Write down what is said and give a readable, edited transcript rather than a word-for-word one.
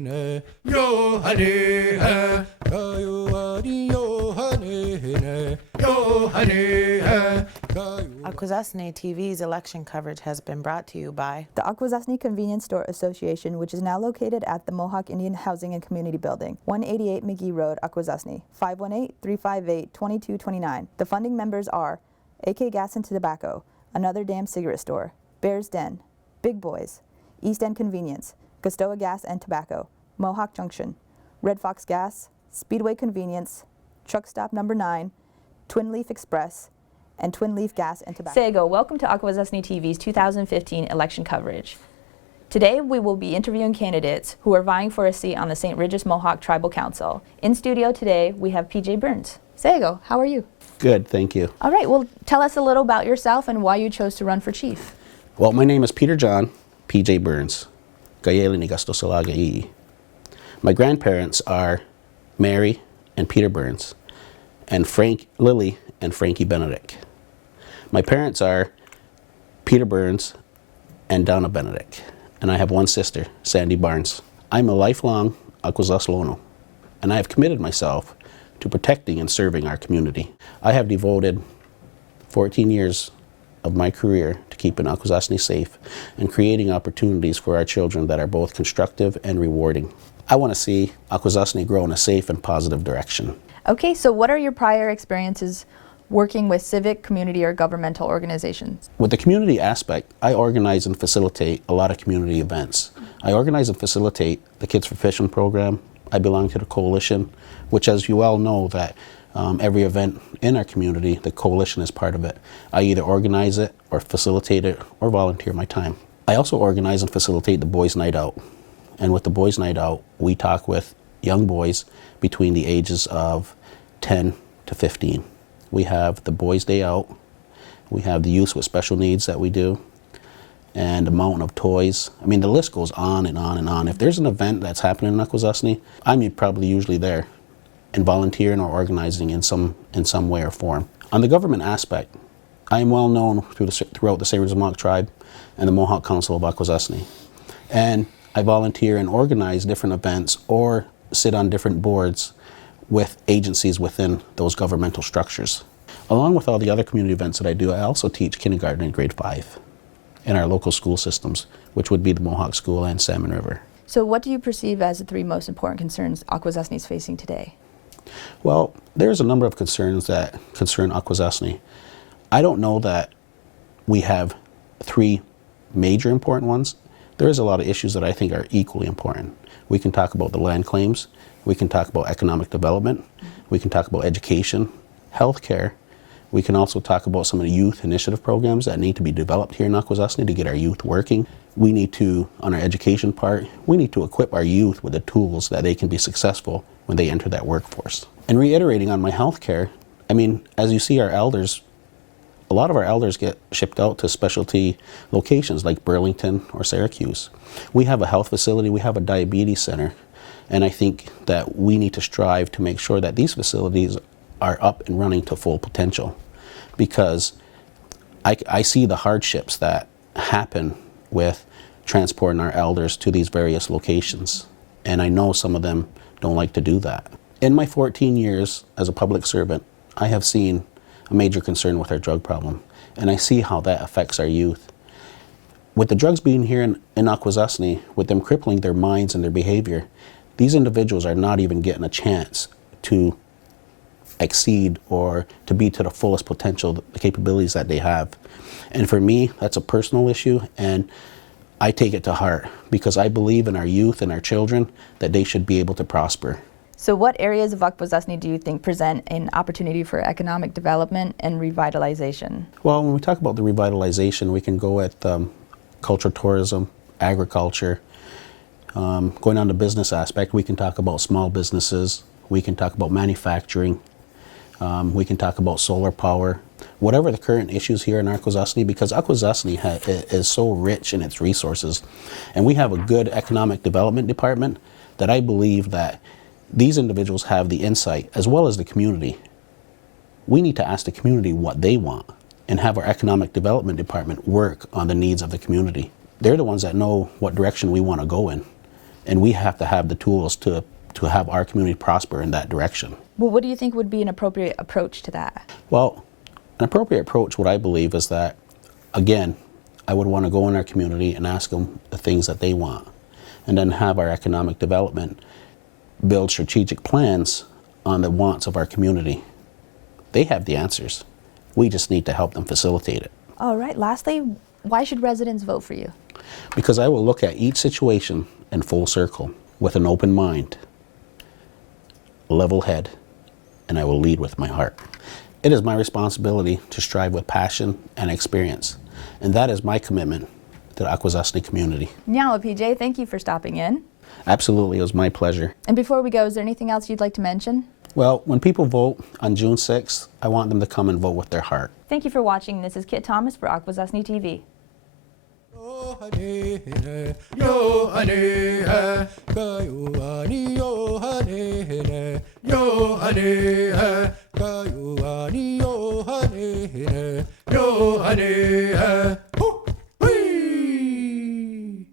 ne Yohane ha Kayuani Yohane ne Yohane ha Akwesasne TV's election coverage has been brought to you by the Akwesasne Convenience Store Association, which is now located at the Mohawk Indian Housing and Community Building, 188 McGee Road, Akwesasne, 518-358-2229. The funding members are AK Gas and Tobacco, Another Damn Cigarette Store, Bear's Den, Big Boys, East End Convenience, Gustoa Gas and Tobacco, Mohawk Junction, Red Fox Gas, Speedway Convenience, Truck Stop Number 9, Twin Leaf Express, and Twin Leaf Gas and Tobacco. Sego, welcome to Akwesasne TV's 2015 election coverage. Today we will be interviewing candidates who are vying for a seat on the St. Regis Mohawk Tribal Council. In studio today we have PJ Burns. Sego, how are you? Good, thank you. All right, well tell us a little about yourself and why you chose to run for chief. Well, my name is Peter John PJ Burns. Gayeli ni gasto salaga ii. My grandparents are Mary and Peter Burns, and Lily and Frankie Benedict. My parents are Peter Burns and Donna Benedict, and I have one sister, Sandy Barnes. I'm a lifelong Akwesaslono, and I have committed myself to protecting and serving our community. I have devoted 14 years of my career to keeping Akwesasne safe and creating opportunities for our children that are both constructive and rewarding. I want to see Akwesasne grow in a safe and positive direction. Okay, so what are your prior experiences working with civic, community, or governmental organizations? With the community aspect, I organize and facilitate a lot of community events. I organize and facilitate the Kids for Fishing program. I belong to the coalition, which, as you all know, that every event in our community, the coalition is part of it. I either organize it or facilitate it or volunteer my time. I also organize and facilitate the Boys Night Out. And with the Boys Night Out, we talk with young boys between the ages of 10 to 15. We have the Boys Day Out, we have the youth with special needs that we do, and a mountain of toys. I mean, the list goes on and on and on. If there's an event that's happening in Akwesasne, I'm probably usually there and volunteering or organizing in some way or form. On the government aspect, I am well known throughout the St. Regis Mohawk tribe and the Mohawk Council of Akwesasne. And I volunteer and organize different events or sit on different boards with agencies within those governmental structures. Along with all the other community events that I do, I also teach kindergarten and grade 5 in our local school systems, which would be the Mohawk School and Salmon River. So what do you perceive as the 3 most important concerns Akwesasne is facing today? Well, there's a number of concerns that concern Akwesasne. I don't know that we have 3 major important ones. There is a lot of issues that I think are equally important. We can talk about the land claims, we can talk about economic development, we can talk about education, healthcare. We can also talk about some of the youth initiative programs that need to be developed here in Akwesasne to get our youth working. We need to, on our education part, we need to equip our youth with the tools that they can be successful when they enter that workforce. And reiterating on my healthcare, I mean, as you see our elders, a lot of our elders get shipped out to specialty locations like Burlington or Syracuse. We have a health facility, we have a diabetes center, and I think that we need to strive to make sure that these facilities are up and running to full potential, because I see the hardships that happen with transporting our elders to these various locations, and I know some of them don't like to do that. In my 14 years as a public servant, I have seen a major concern with our drug problem, and I see how that affects our youth. With the drugs being here in Akwesasne, with them crippling their minds and their behavior, these individuals are not even getting a chance to exceed or to be to the fullest potential, the capabilities that they have. And for me, that's a personal issue, and I take it to heart because I believe in our youth and our children that they should be able to prosper. So what areas of Akwesasne do you think present an opportunity for economic development and revitalization? Well, when we talk about the revitalization, we can go at cultural tourism, agriculture. Going on the business aspect, we can talk about small businesses, we can talk about manufacturing, we can talk about solar power, whatever the current issues here in Akwesasne, because Akwesasne is so rich in its resources, and we have a good economic development department that I believe that these individuals have the insight, as well as the community. We need to ask the community what they want and have our economic development department work on the needs of the community. They're the ones that know what direction we want to go in. And we have to have the tools to have our community prosper in that direction. Well, what do you think would be an appropriate approach to that? Well, an appropriate approach, what I believe, is that, again, I would want to go in our community and ask them the things that they want, and then have our economic development build strategic plans on the wants of our community. They have the answers. We just need to help them facilitate it. All right, lastly, why should residents vote for you? Because I will look at each situation in full circle with an open mind, level head, and I will lead with my heart. It is my responsibility to strive with passion and experience, and that is my commitment to the Akwesasne community. Nyala, PJ, thank you for stopping in. Absolutely, it was my pleasure. And before we go, is there anything else you'd like to mention? Well, when people vote on June 6th, I want them to come and vote with their heart. Thank you for watching. This is Kit Thomas for Akwesasne TV. Yo hane, yo hane, kayo ani yo hane, yo hane, kayo ani yo hane, yo hane.